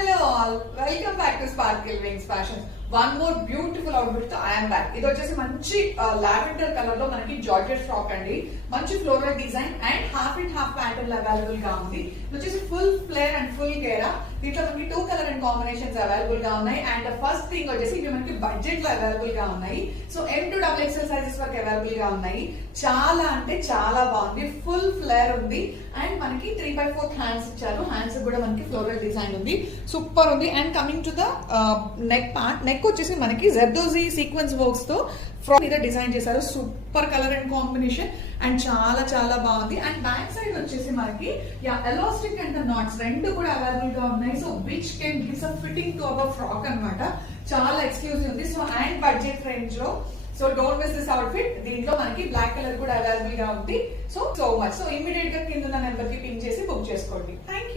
Hello all, welcome back to Sparkle Wings Fashions. One more beautiful outfit తో I am back. ఇది వచ్చేసి మంచి lavender colour లో మనకి జార్జెట్ ఫ్రాక్ అండి. మంచి floral design and half and half pattern available గా ఉంది. ఇది వచ్చేసి ఫుల్ ఫ్లేర్ అండ్ ఫుల్ గేరా. దీంట్లో మనకి 2 కలర్ అండ్ కాంబినేషన్స్ అవైలబుల్ గా ఉన్నాయి. అండ్ ఫస్ట్ థింగ్ వచ్చేసి ఇవి మనకి బడ్జెట్ లో అవైలబుల్ గా ఉన్నాయి. So M to XXL sizes వరకు అవైలబుల్ గా ఉన్నాయి. చాలా అంటే చాలా బాగుంది. ఫుల్ ఫ్లేర్ ఉంది అండ్ మనకి 3/4 హ్యాండ్స్ ఇచ్చారు. హ్యాండ్స్ కూడా మనకి ఫ్లోరల్ డిజైన్ ఉంది. సూపర్ ఉంది. And coming to the neck part, neck వచ్చేసి మనకి జర్దోజీ సీక్వెన్స్ వర్క్స్ తో ఫ్రాక్ మీద డిజైన్ చేశారు. Super colour and combination and చాలా చాలా బాగుంది. అండ్ బ్యాక్ సైడ్ వచ్చేసి మనకి ఎలాస్టిక్ అండ్ నాట్స్ రెండు కూడా అవైలబుల్ గా ఉన్నాయి. So which can gives a fitting to our frock అన్నమాట. చాలా ఎక్స్క్లూజివ్ ఉంది. సో అండ్ బడ్జెట్ రేంజ్ లో. So don't miss this outfit. దీంట్లో మనకి బ్లాక్ కలర్ కూడా అవైలబుల్ గా ఉంది. So much. సో ఇమీడియట్ గా కింద నెంబర్ కి పింక్ చేసి బుక్ చేసుకోండి. థ్యాంక్